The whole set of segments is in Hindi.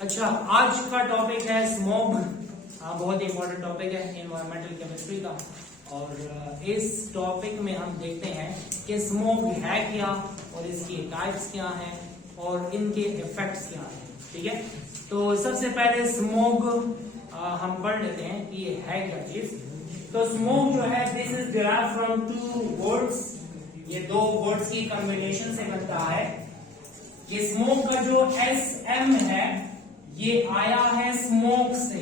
अच्छा, आज का टॉपिक है स्मोग। बहुत ही इंपॉर्टेंट टॉपिक है एनवायरमेंटल केमिस्ट्री का। और इस टॉपिक में हम देखते हैं कि स्मोग है क्या और इसकी टाइप्स क्या हैं और इनके इफेक्ट्स क्या हैं। ठीक है, तो सबसे पहले स्मोग हम पढ़ लेते हैं कि ये है क्या चीज। तो स्मोग जो है, this is derived from two words. ये दो वर्ड्स की कॉम्बिनेशन से बनता है। ये स्मोक का जो SM है ये आया है स्मोक से,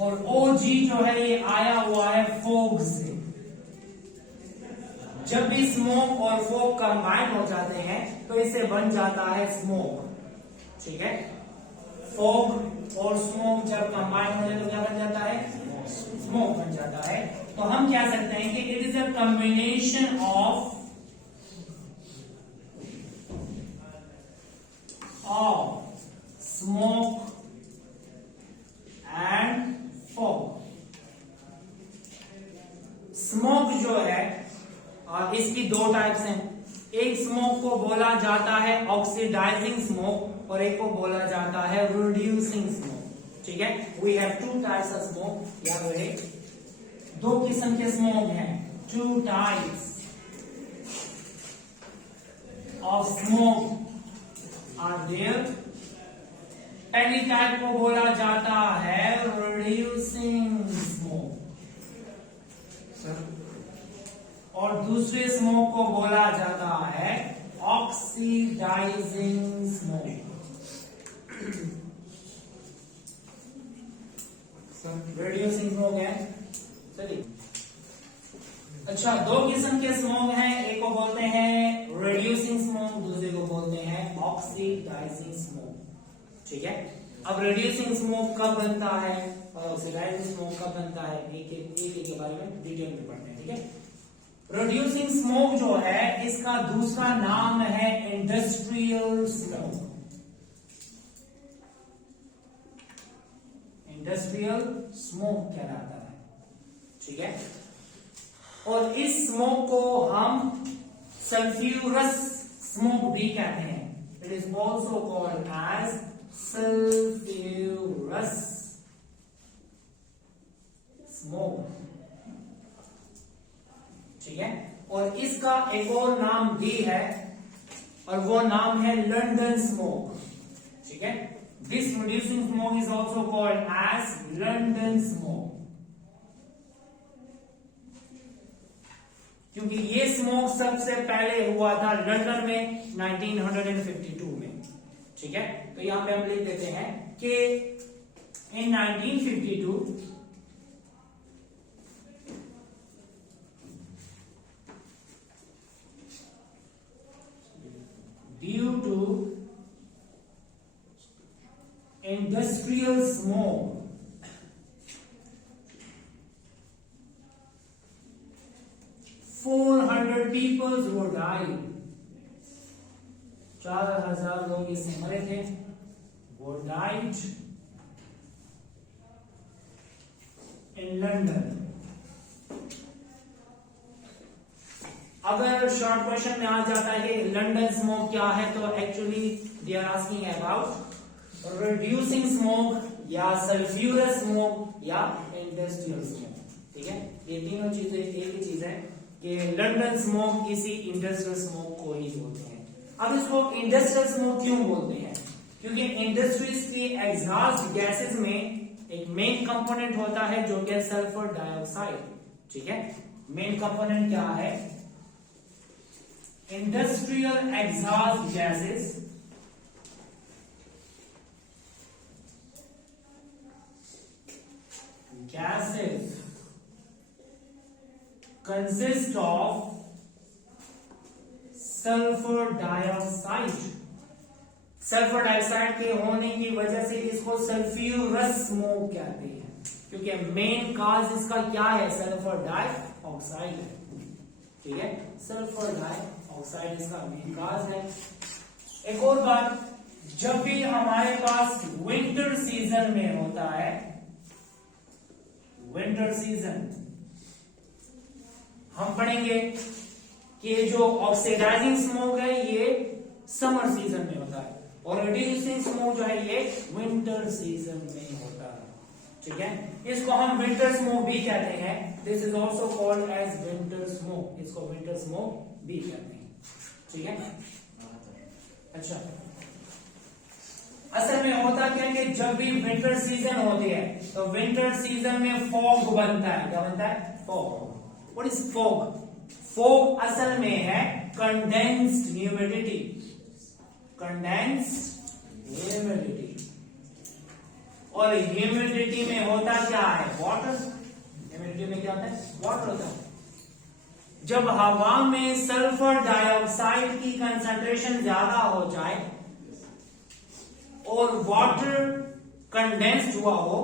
और OG जो है ये आया हुआ है फोग से। जब भी स्मोक और फोग कंबाइन हो जाते हैं तो इससे बन जाता है स्मोक। ठीक है, फोग और स्मोक जब कंबाइन हो जाए तो क्या बन जाता है? स्मोक बन जाता है। तो हम कह सकते हैं कि it is a combination of smoke and fog. Smoke जो है इसकी दो टाइप्स हैं। एक स्मोक को बोला जाता है ऑक्सीडाइजिंग स्मोक और एक को बोला जाता है रिड्यूसिंग स्मोक। ठीक है, we have two types of smoke. याद रहे, दो किस्म के स्मोक हैं, two types of smoke are there. पहली टाइप को बोला जाता है रिड्यूसिंग स्मोक और दूसरे स्मोक को बोला जाता है ऑक्सीडाइजिंग स्मोक। रिड्यूसिंग स्मोक है। चलिए, अच्छा, दो किस्म के स्मोक हैं, एक को बोलते हैं रिड्यूसिंग स्मोक, दूसरे को बोलते हैं ऑक्सीडाइजिंग स्मोक। ठीक है, अब रिड्यूसिंग स्मोक कब बनता है और ऑक्सीडाइजिंग स्मोक कब बनता है, एक के बारे में डिटेल में पढ़ते हैं। ठीक है, रिड्यूसिंग स्मोक जो है इसका दूसरा नाम है इंडस्ट्रियल स्मोक। इंडस्ट्रियल स्मोक कहलाता है। ठीक है, और इस स्मोक को हम सल्फ्यूरस स्मोक भी कहते हैं। It is also called as sulphurous smoke. ठीक है, और इसका एक और नाम भी है और वो नाम है लंदन स्मोक। ठीक है, this reducing smoke is also called as London smoke, क्योंकि ये स्मोक सबसे पहले हुआ था लंदन में 1952 में। ठीक है, तो यहां पे हम लिख देते हैं कि in 1952 due to industrial smoke 400 people were died। 4,000 लोग इससे मरे थे। वो डाइड इन लंदन। अगर शॉर्ट क्वेश्चन में आ जाता है कि लंदन स्मोक क्या है, तो actually they are asking about reducing smoke या सल्फ्यूरस स्मोक या इंडस्ट्रियल स्मोक। ठीक है, ये तीनों चीजें एक ही चीज है कि लंदन स्मोक किसी इंडस्ट्रियल स्मोक को ही बोलते हैं। अब इसको इंडस्ट्रियल स्मोक क्यों बोलते हैं? क्योंकि इंडस्ट्रीज की एग्जॉस्ट गैसेस में एक मेन कंपोनेंट होता है जो कि सल्फर डाइऑक्साइड। ठीक है, मेन कंपोनेंट क्या है? Industrial exhaust gases consist of sulphur dioxide. Sulphur dioxide के होने की वजह से इसको सल्फ्यूरस स्मोक कहते हैं, क्योंकि मेन काज इसका क्या है? सल्फर डाइऑक्साइड है। ठीक है, सल्फर डाइऑक्साइड इसका मेन काज है। एक और बात, जब भी हमारे पास विंटर सीजन में होता है, विंटर सीजन, हम पढ़ेंगे कि जो ऑक्सीडाइजिंग स्मोक है ये समर सीजन में होता है और रिड्यूसिंग स्मोक जो है ये विंटर सीजन में होता है, ठीक है। इसको हम विंटर स्मोक भी कहते हैं, this is also called as winter smoke, इसको विंटर स्मोक भी कहते हैं, ठीक है। अच्छा, असल में होता क्या है कि जब भी विंटर सीजन होती है तो विंटर सीजन में फॉग बनता है, क्या बनता है? Fog. What is fog? Fog असल में है कंडेंस्ड ह्यूमिडिटी, कंडेंस्ड ह्यूमिडिटी। और ह्यूमिडिटी में होता क्या है? वाटर। ह्यूमिडिटी में क्या होता है? वाटर होता है। जब हवा में सल्फर डाइऑक्साइड की कंसंट्रेशन ज्यादा हो जाए और वाटर कंडेंस्ड हुआ हो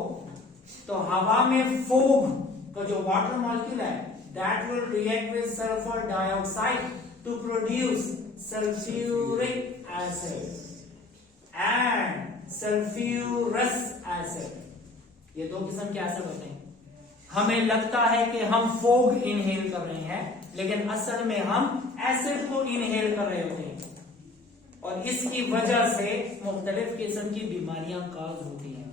तो हवा में फोग का जो वाटर मॉलिक्यूल है that will react with sulphur dioxide to produce sulphuric acid and sulphurous acid. ये दो किस्म के एसिड होते हैं। हमें लगता है कि हम फोग इनहेल कर रहे हैं, लेकिन असल में हम एसिड को इनहेल कर रहे होते हैं और इसकी वजह से मुख्तलिफ किस्म की बीमारियां काज होती हैं।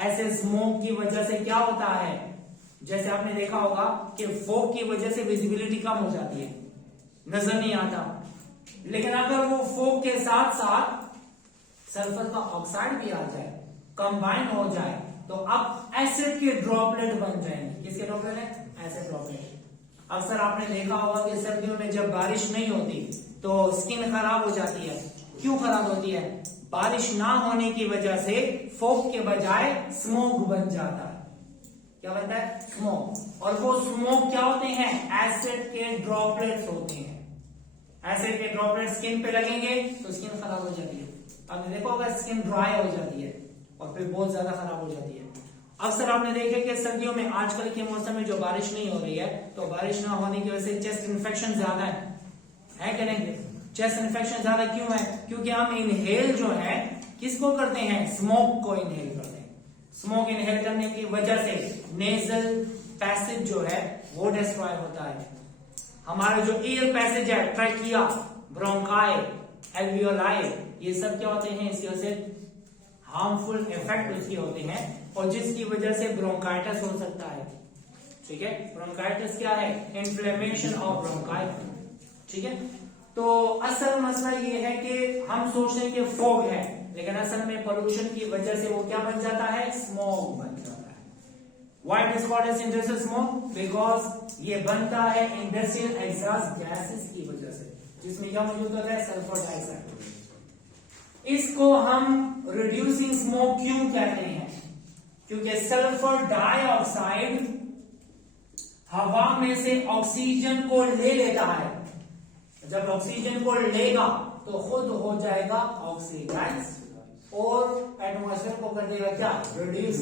ऐसे स्मोक की वजह से क्या होता है, जैसे आपने देखा होगा कि फोग की वजह से विजिबिलिटी कम हो जाती है, नजर नहीं आता। लेकिन अगर वो फोग के साथ साथ सल्फर का ऑक्साइड भी आ जाए, कंबाइन हो जाए, तो अब एसिड के ड्रॉपलेट बन जाएंगे। किसके ड्रॉपलेट है? Acid droplet. अक्सर आपने देखा होगा कि सर्दियों में जब बारिश नहीं होती तो स्किन खराब हो जाती है। क्यों खराब होती है? बारिश ना होने की वजह से फोग के बजाय स्मोक बन जाता है। क्या बनता है? स्मोक। और वो स्मोक क्या होते हैं? एसिड के ड्रॉपलेट्स होते हैं। एसिड के ड्रॉपलेट स्किन पे लगेंगे तो स्किन खराब हो जाती है। आपने देखा होगा स्किन ड्राई हो जाती है और फिर बहुत ज्यादा खराब हो जाती है। अक्सर आपने देखे कि सर्दियों में आजकल के मौसम में जो बारिश नहीं हो रही है तो बारिश ना होने की वजह से चेस्ट इन्फेक्शन ज्यादा है कि नहीं? चेस्ट इन्फेक्शन ज्यादा क्यों है? क्योंकि हम इनहेल जो है किसको करते हैं? स्मोक को इनहेल करते हैं। स्मोक इनहेल करने की वजह से नेजल पैसेज जो है वो डिस्ट्रॉय होता है। हमारे जो एयर पैसेज है, ट्रैकिया, ब्रोंकाई, एल्वियोलाई, ये सब क्या होते हैं? इसकी वजह से हार्मफुल इफेक्ट उसके होते हैं और जिसकी वजह से ब्रोंकाइटिस हो सकता है, ठीक है। ब्रोंकाइटिस क्या है? इन्फ्लेमेशन ऑफ ब्रोंकाई, ठीक है। तो असल मसला ये है कि हम सोचते हैं कि फॉग है, लेकिन असल में पोल्यूशन की वजह से वो क्या बन जाता है? स्मोक बन जाता है। Why it is called as industrial smoke? Because ये बनता है इंडस्ट्रियल एग्जॉस्ट गैसेस की वजह से, जिसमें क्या मौजूद होता है? Sulphur dioxide. इसको हम रिड्यूसिंग स्मोक क्यों कहते हैं? क्योंकि सल्फर डाइऑक्साइड हवा में से ऑक्सीजन को ले लेता है। जब ऑक्सीजन को लेगा तो खुद हो जाएगा ऑक्सीडाइज और एटमॉस्फेयर को कर देगा क्या? रिड्यूस,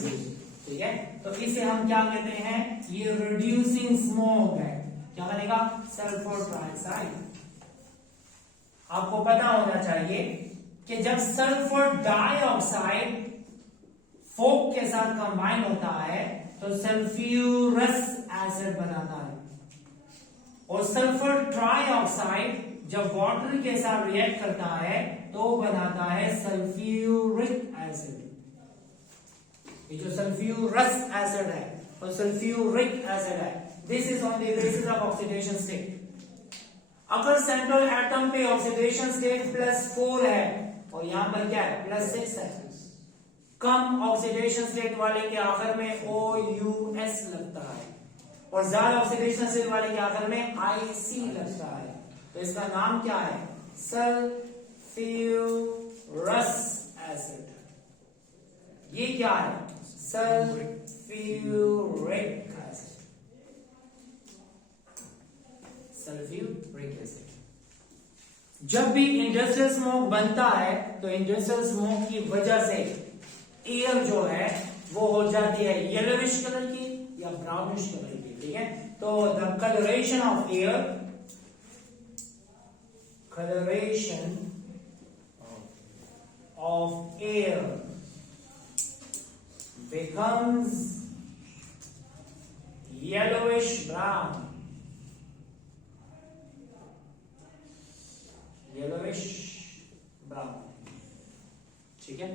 ठीक है। तो इसे हम क्या कहते हैं? ये रिड्यूसिंग स्मोक है। क्या बनेगा? Sulphur dioxide. आपको पता होना चाहिए कि जब सल्फर डाइऑक्साइड फोक के साथ कंबाइन होता है तो सल्फ्यूरस एसिड बनाता है और सल्फर ट्राइऑक्साइड जब वाटर के साथ रिएक्ट करता है तो बनाता है सल्फ्यूरिक एसिड। ये जो सल्फ्यूरस एसिड है और सल्फ्यूरिक एसिड है, this is on the basis of oxidation state. अगर सेंट्रल एटम पे ऑक्सीडेशन स्टेट +4 है और यहां पर क्या है? +6 है। कम ऑक्सीडेशन स्टेट वाले के आखिर में OUS लगता है और ज्यादा ऑक्सीडेशन स्टेट वाले के आखिर में IC लगता है। तो इसका नाम क्या है? Sulphurous acid. ये क्या है? Sulphuric acid. Sulphuric acid. जब भी इंडस्ट्रियल स्मोक बनता है तो इंडस्ट्रियल स्मोक की वजह से एयर जो है वो हो जाती है येलोविश कलर की या ब्राउनिश कलर की, ठीक है। तो the colouration of air, coloration of air becomes yellowish brown, yellowish brown। ठीक है।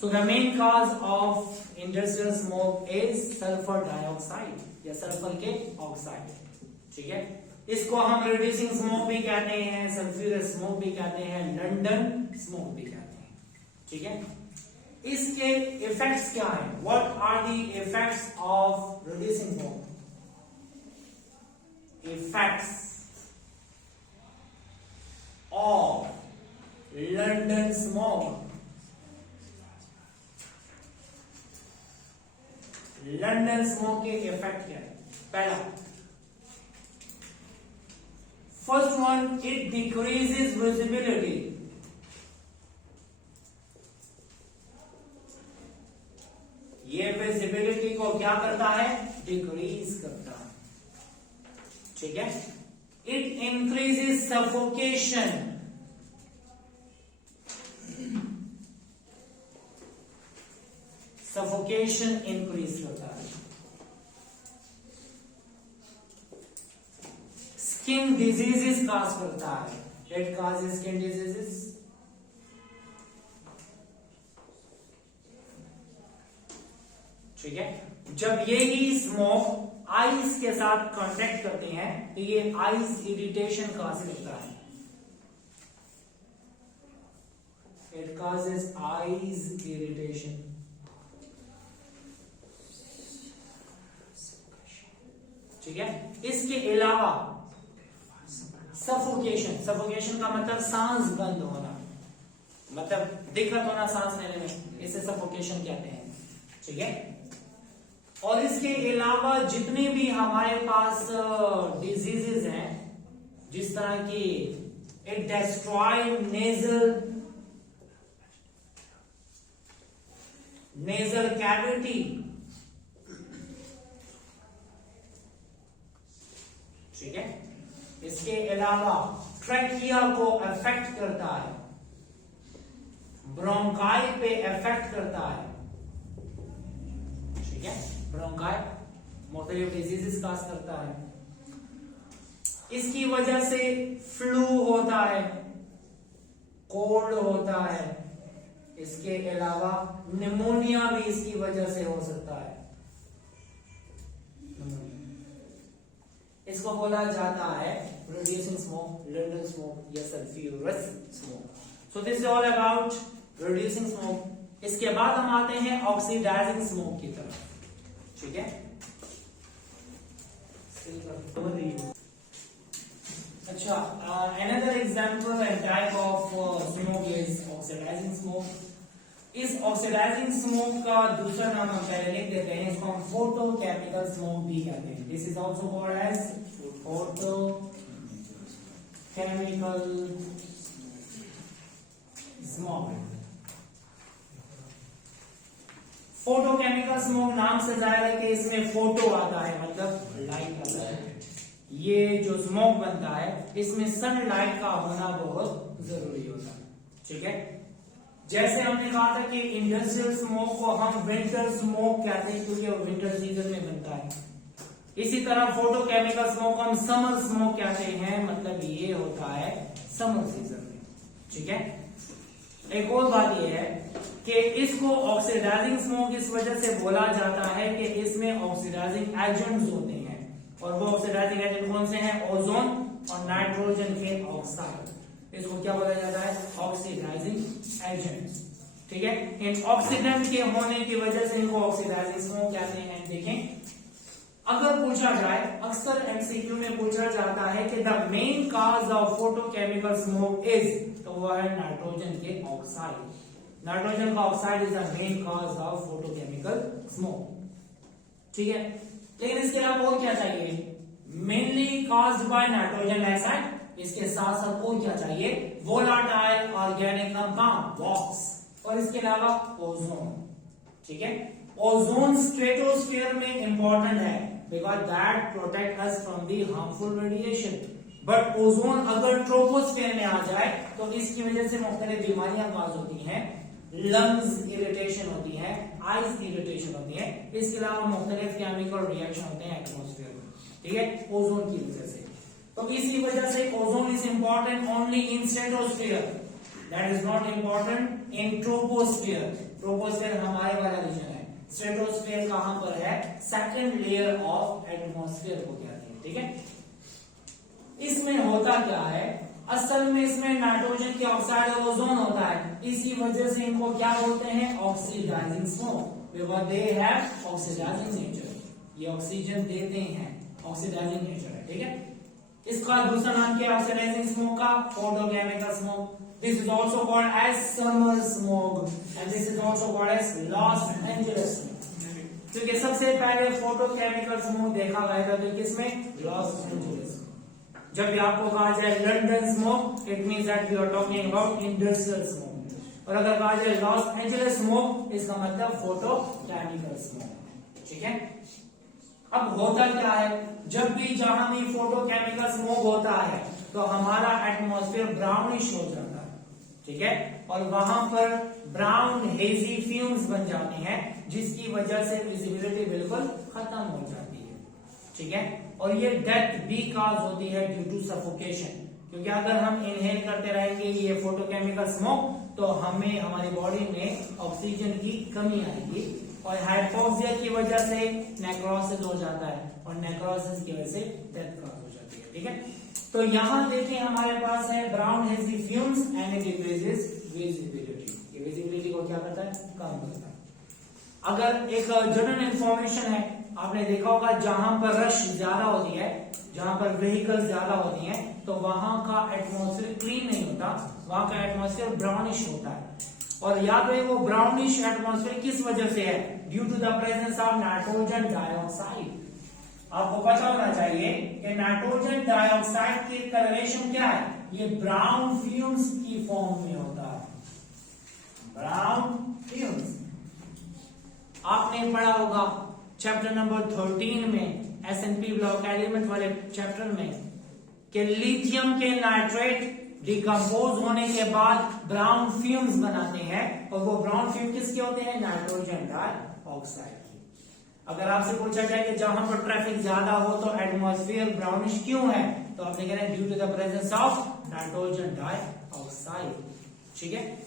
So the main cause of industrial smoke is sulphur dioxide या सल्फर के ऑक्साइड, ठीक है। इसको हम रिड्यूसिंग स्मोक भी कहते हैं, सल्फ्यूरस स्मोक भी कहते हैं, लंदन स्मोक भी कहते हैं, ठीक है। इसके इफेक्ट्स क्या है? What are the effects of reducing smoke? Effects of London smoke. London smoke के इफेक्ट क्या है? पहला, first one, it decreases visibility. ये विजिबिलिटी को क्या करता है? डिक्रीज करता है, ठीक है। It increases suffocation. Suffocation increase करता है। स्किन डिजीजेस काज करता है। It causes skin diseases. ठीक है। जब ये ही स्मोक आईज के साथ कांटेक्ट करते हैं तो ये आईज इरिटेशन काज करता है। It causes eyes irritation. ठीक है। इसके अलावा सफोकेशन। सफोकेशन का मतलब सांस बंद होना, मतलब दिक्कत होना सांस लेने में, इसे सफोकेशन कहते हैं, ठीक है। और इसके अलावा जितने भी हमारे पास डिजीजेस हैं, जिस तरह की इट डिस्ट्रॉय नेजल कैविटी, ठीक है। इसके अलावा ट्रैकिया को अफेक्ट करता है, ब्रोंकाई पे अफेक्ट करता है, ठीक है। ब्रोंकाई मुख्तलिफ डिजीजेस काज करता है। इसकी वजह से फ्लू होता है, कोल्ड होता है। इसके अलावा निमोनिया भी इसकी वजह से हो सकता है। इसको बोला जाता है रिड्यूसिंग स्मोक, लंदन स्मोक या sulphurous smoke. So this is all about reducing smoke. इसके बाद हम आते हैं ऑक्सीडाइजिंग स्मोक की तरफ, ठीक है। अच्छा, another example and type of smoke is oxidizing smoke. इस ऑक्सीडाइजिंग स्मोक का दूसरा नाम हम पहले लिख देते हैं, इसको हम फोटोकेमिकल स्मोक भी कहते हैं। This is also called as photochemical smoke. Photochemical smoke नाम से जाहिर है कि इसमें फोटो आता है, मतलब लाइट आता है। ये जो स्मोक बनता है इसमें सनलाइट का होना बहुत जरूरी होता है, ठीक है। जैसे हमने कहा था कि इंडस्ट्रियल स्मोक को हम विंटर स्मोक कहते हैं क्योंकि वो विंटर सीजन में बनता है। इसी तरह फोटोकेमिकल स्मोक हम समर स्मोक कहते हैं, मतलब ये होता है समर सीजन में, ठीक है। एक और बात यह है कि इसको ऑक्सीडाइजिंग स्मोक इस वजह से बोला जाता है कि इसमें ऑक्सीडाइजिंग एजेंट्स होते हैं, और वो ऑक्सीडाइजिंग एजेंट कौन से हैं? ओजोन और नाइट्रोजन के ऑक्साइड। इसको क्या बोला जाता है? ऑक्सीडाइजिंग एजेंट्स, ठीक है। इन ऑक्सीडेंट के होने की वजह से इनको ऑक्सीडाइजिंग स्मोक कहते हैं। देखें, अगर पूछा जाए, अक्सर एमसीक्यू में पूछा जाता है कि the main cause of photochemical smoke is, तो वह है नाइट्रोजन के ऑक्साइड। नाइट्रोजन का oxide is the main cause of photochemical smoke, ठीक है। लेकिन इसके अलावा और क्या चाहिए? Mainly caused by nitrogen oxide. इसके साथ साथ और क्या चाहिए? वोलाटाइल ऑर्गेनिक कंपाउंड, वॉक्स, और इसके अलावा ओजोन, ठीक है। ओजोन स्ट्रेटोस्फीयर में इंपॉर्टेंट है because that protect us from the harmful radiation. But ozone अगर ट्रोपोस्फीयर में आ जाए तो इसकी वजह से मुख्तलिफ बीमारियां काज होती हैं, लंग्स इरिटेशन होती है, आईज इरिटेशन होती है। इसके अलावा मुख्तलिफ केमिकल रिएक्शन होते हैं एटमोस्फेयर में, ठीक है, ओजोन की वजह से। तो इसी वजह से ozone is important only in stratosphere. That is not important in troposphere. Troposphere हमारे वाला रीजन है। स्ट्रेटोस्फियर कहां पर है? सेकंड लेयर ऑफ एटमॉस्फेयर को कहते हैं। ठीक है, इसमें होता क्या है, असल में इसमें नाइट्रोजन की ऑक्साइड और ओजोन होता है। इसी वजह से इनको क्या बोलते हैं? Oxidising smoke, because they have oxidising nature. ये ऑक्सीजन देते हैं, ऑक्सीडाइजिंग नेचर है। ठीक है, इसका दूसरा नाम क्या है ऑक्सीडाइजिंग स्मोक का? Photochemical smoke. This is also called as summer smoke and this is also called as Los Angeles smoke. क्योंकि सबसे पहले फोटोकेमिकल स्मोक देखा गया था तो किसमें? Los Angeles. जब भी आपको कहा जाए London smoke, it means that we are talking about industrial smoke. और अगर कहा जाए लॉस एंजल्स स्मोक, इसका मतलब फोटोकेमिकल स्मोक। ठीक है, अब होता क्या है, जब भी जहां भी फोटोकेमिकल स्मोक होता है तो हमारा एटमॉस्फेयर ब्राउनिश हो जाता है। ठीक है, और वहां पर ब्राउन हेजी फ्यूम्स बन जाते हैं जिसकी वजह से विजिबिलिटी बिल्कुल खत्म हो जाती है। ठीक है, और ये डेथ भी काज होती है ड्यू टू सफोकेशन, क्योंकि अगर हम इनहेल करते रहेंगे ये फोटोकेमिकल स्मोक तो हमें हमारी बॉडी में ऑक्सीजन की कमी आएगी और हाइपोक्सिया की वजह से नेक्रोसिस हो जाता है और नेक्रोसिस की वजह से डेथ काज हो जाती है। ठीक है, तो यहां देखिए हमारे पास है brown hazy fumes and it decreases visibility. ये विजिबिलिटी को क्या करता है? कम करता है। अगर एक जनरल इंफॉर्मेशन है, आपने देखा होगा जहां पर रश ज्यादा होती है, जहां पर व्हीकल ज्यादा होती हैं, तो वहां का एटमॉस्फेयर क्लीन नहीं होता, वहां का एटमॉस्फेयर ब्राउनिश होता है। और याद रहे वो ब्राउनिश एटमॉस्फेयर किस वजह से है? Due to the presence of nitrogen dioxide. आपको पता होना चाहिए कि नाइट्रोजन डाइऑक्साइड की कलरेशन क्या है? ये ब्राउन फ्यूम्स की फॉर्म में होता है, ब्राउन फ्यूम्स। आपने पढ़ा होगा चैप्टर नंबर 13 में, एसएनपी ब्लॉक एलिमेंट वाले चैप्टर में, कि लिथियम के नाइट्रेट डिकम्पोज होने के बाद ब्राउन फ्यूम्स बनाते हैं और वो ब्राउन फ्यूम किसके होते हैं? नाइट्रोजन डाइऑक्साइड की। अगर आपसे पूछा जाए कि जहां पर ट्रैफिक ज्यादा हो तो एटमॉस्फेयर ब्राउनिश क्यों है, तो आपने कहना है due to the presence of nitrogen dioxide. ठीक है,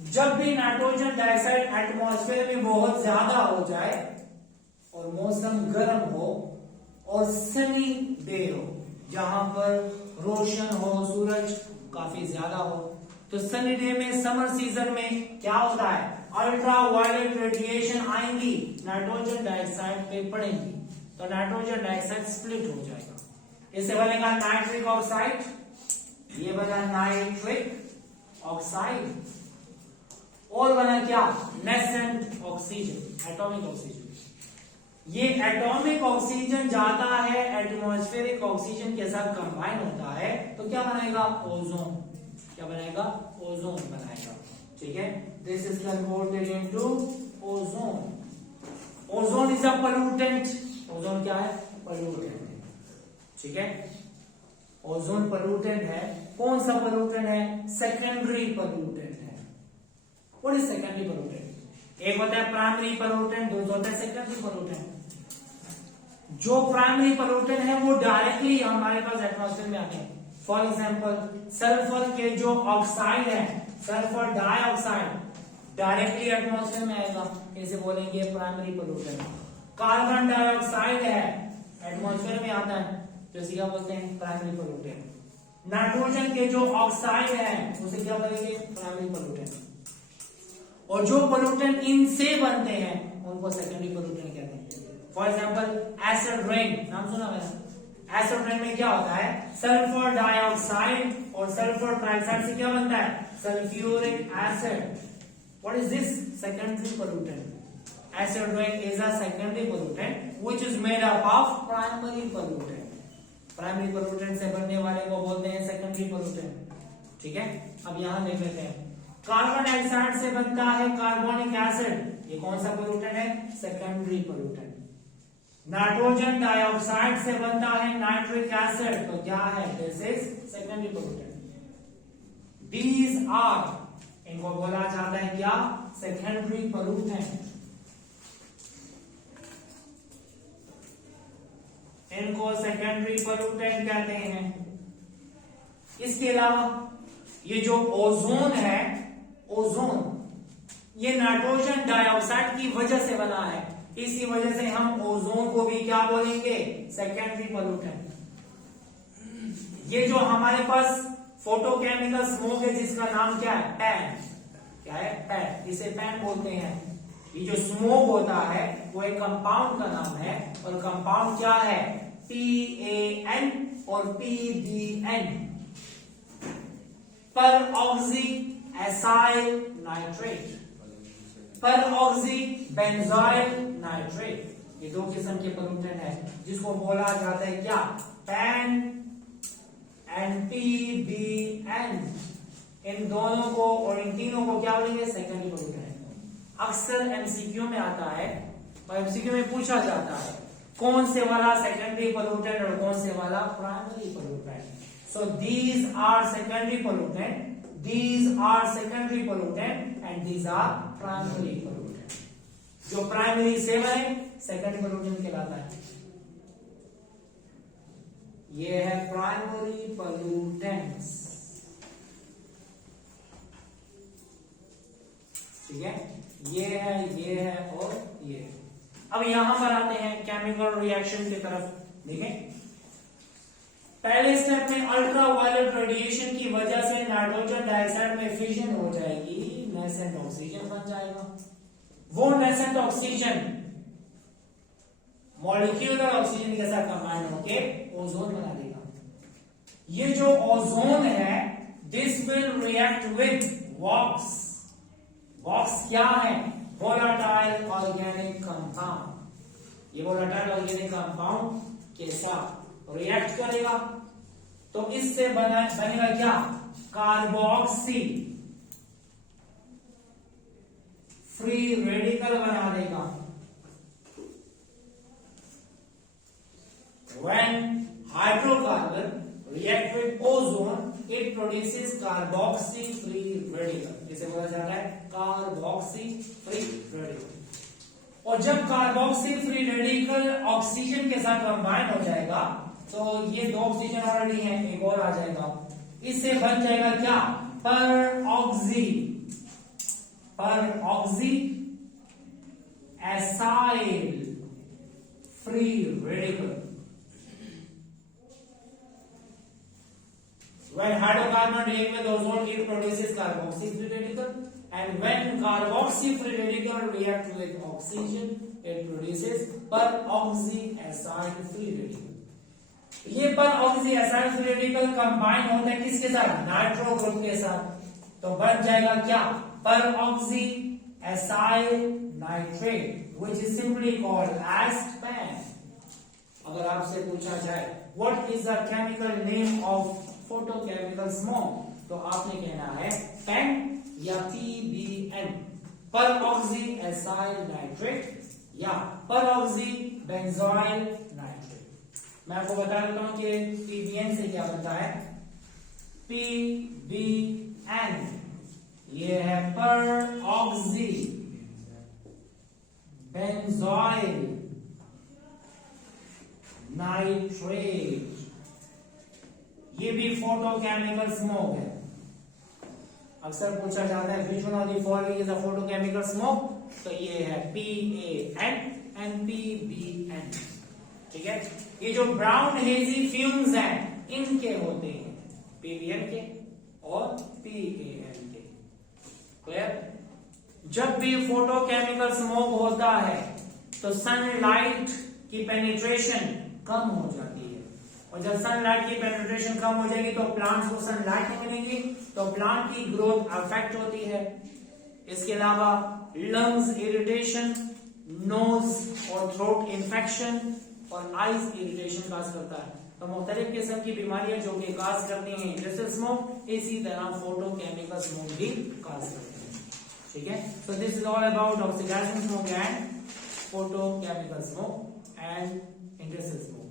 जब भी नाइट्रोजन डाइऑक्साइड एटमॉस्फेयर में बहुत ज्यादा हो जाए और मौसम गर्म हो और सनी डे हो, जहां पर रोशन हो, सूरज काफी ज्यादा हो, तो सनी डे में समर सीजन में क्या होता है? अल्ट्रा वायलेट रेडिएशन आएंगी, नाइट्रोजन डाइऑक्साइड पे पड़ेंगी, तो नाइट्रोजन डाइऑक्साइड स्प्लिट हो जाएगा। इससे बनेगा नाइट्रिक ऑक्साइड, ये बना नाइट्रिक ऑक्साइड, और बना क्या? Nascent oxygen, atomic oxygen. ये एटॉमिक ऑक्सीजन जाता है एटमॉस्फेरिक ऑक्सीजन के साथ कंबाइन होता है तो क्या बनाएगा? ओजोन। क्या बनाएगा? ओजोन बनाएगा। ठीक है, this is converted into ozone. Ozone is a pollutant. Ozone क्या है? पोल्यूटेंट। ठीक है, ओजोन पोल्यूटेंट है। कौन सा पोल्यूटेंट है? सेकेंडरी पोल्यूटेंट है। What is secondary pollutant? एक होता है प्राइमरी पोल्यूटेंट, दूसरा होता है सेकेंडरी पोल्यूटेंट। जो प्राइमरी पोल्यूटेंट है वो डायरेक्टली हमारे पास एटमॉस्फेयर में आते हैं। फॉर एग्जांपल सल्फर के जो ऑक्साइड है, सल्फर डाइऑक्साइड, डायरेक्टली एटमॉस्फेयर में आएगा, इसे बोलेंगे प्राइमरी पोल्यूटेंट। कार्बन डाइऑक्साइड है, एटमॉस्फेयर में आता है, तो इसे क्या बोलते हैं? Primary pollutant. नाइट्रोजन के जो ऑक्साइड है उसे क्या बोलेंगे? Primary pollutant. और जो पोल्यूटेंट इनसे बनते हैं उनको सेकेंडरी पोल्यूटेंट कहते हैं। फॉर एग्जांपल एसिड रेन, नाम सुना मैंने? एसिड रेन में क्या होता है? सल्फर डाइऑक्साइड और सल्फर ट्राइऑक्साइड से क्या बनता है? Sulphuric acid. What is this? Secondary pollutant. Acid rain is a secondary pollutant which is made up of primary pollutant. Primary pollutant से बनने वाले को बोलते हैं सेकेंडरी पोल्यूटेंट। ठीक है, अब यहां देख लेते हैं। कार्बन डाइऑक्साइड से बनता है कार्बोनिक एसिड, ये कौन सा पोल्यूटेंट है? Secondary pollutant. नाइट्रोजन डाइऑक्साइड से बनता है नाइट्रिक एसिड, तो क्या है? This is secondary pollutant. These are, इनको बोला जाता है क्या? Secondary pollutant. इनको सेकेंडरी पोल्यूटेंट कहते हैं। इसके अलावा ये जो ओजोन है, ओजोन ये नाइट्रोजन डाइऑक्साइड की वजह से बना है, इसी वजह से हम ओजोन को भी क्या बोलेंगे, सेकेंडरी पोल्यूटेंट। ये जो हमारे पास फोटोकेमिकल स्मोक है जिसका नाम क्या है, पैन, क्या है, पैन, इसे पैन बोलते हैं। ये जो स्मोक होता है वो एक कंपाउंड का नाम है, और कंपाउंड क्या है, PAN और PBN, पर ऑक्सी एसाइल नाइट्रेट, पर ऑक्सी बेंजोइल नाइट्रेट। ये दो किस्म के पोल्यूटेंट है जिसको बोला जाता है क्या, पैन एंड PBN। इन दोनों को और इन तीनों को क्या बोलेंगे, सेकेंडरी पोल्यूटेंट। अक्सर एमसीक्यू में आता है और एमसीक्यू में पूछा जाता है कौन से वाला सेकेंडरी पोल्यूटेंट और कौन से वाला primary pollutant. So these are secondary pollutant, these are secondary pollutant and these are primary pollutant. जो प्राइमरी से बने सेकेंडरी पोल्यूटेंट कहलाता है। ये है प्राइमरी पोल्यूटेंट्स, ठीक है, ये है और ये। अब यहां पर आते हैं केमिकल रिएक्शन की तरफ। देखें, पहले स्टेप में अल्ट्रा वायलेट रेडिएशन की वजह से नाइट्रोजन डाइऑक्साइड में फिजन हो जाएगी, नेसेंट ऑक्सीजन बन जाएगा। वो नेसेंट ऑक्सीजन मॉलिक्यूलर ऑक्सीजन के साथ कंबाइन होके ओजोन बना देगा। ये जो ओजोन है, दिस विल रिएक्ट विद वॉक्स। वॉक्स क्या है, वोलाटाइल ऑर्गेनिक कंपाउंड। ये वोलाटाइल ऑर्गेनिक कंपाउंड के साथ रिएक्ट करेगा तो इससे बनेगा क्या, कार्बोक्सी फ्री रेडिकल बना देगा। When hydrocarbon react with ozone, it produces carboxy free radical. इसे बोला जाता है कार्बोक्सी फ्री रेडिकल। और जब कार्बोक्सी फ्री रेडिकल ऑक्सीजन के साथ कंबाइन हो जाएगा तो ये दो ऑक्सीजन ऑलरेडी है, एक और आ जाएगा, इससे बन जाएगा क्या, पर oxy acyl free radical. When hydrocarbon react with ozone, it produces carboxy free radical, and when carboxy free radical react with oxygen, it produces peroxyacyl free radical. ये peroxyacyl free radical कंबाइन होता है किसके साथ, नाइट्रो ग्रुप के साथ, तो बन जाएगा क्या, peroxyacyl nitrate, which is simply called as PAN। अगर आपसे पूछा जाए what is the chemical name of photochemical smoke, तो आपने कहना है पैन या PBN, पर ऑक्सी एसाइल नाइट्रेट या पर ऑक्सी बेंजोइल नाइट्रेट। मैं आपको बता देता हूं कि PBN से क्या बनता है, PBN ये है पर ऑक्सी बेंजोइल नाइट्रेट। ये भी फोटोकेमिकल स्मोक है। अक्सर पूछा जाता है which one of the following is a photochemical smoke, तो ये है PAN and PBN, ठीक है। ये जो ब्राउन हेजी फ्यूम्स हैं इनके होते हैं, PBN के और PAN के। क्लियर? जब भी फोटोकेमिकल स्मोक होता है तो सनलाइट की पेनिट्रेशन कम हो जाती है, और जब सनलाइट की पेनिट्रेशन कम हो जाएगी तो प्लांट्स को सनलाइट नहीं मिलेगी, तो प्लांट की ग्रोथ अफेक्ट होती है। इसके अलावा लंग्स इरिटेशन, नोज और थ्रोट इन्फेक्शन और आईज इरिटेशन काज करता है। तो मुख्तलिफ किस्म की बीमारियां जो कि काज करती हैं इंडस्ट्रियल स्मोक, इसी तरह फोटोकेमिकल स्मोक भी काज करते हैं, ठीक है। So this is all about oxidisation smoke and photochemical smoke and industrial smoke.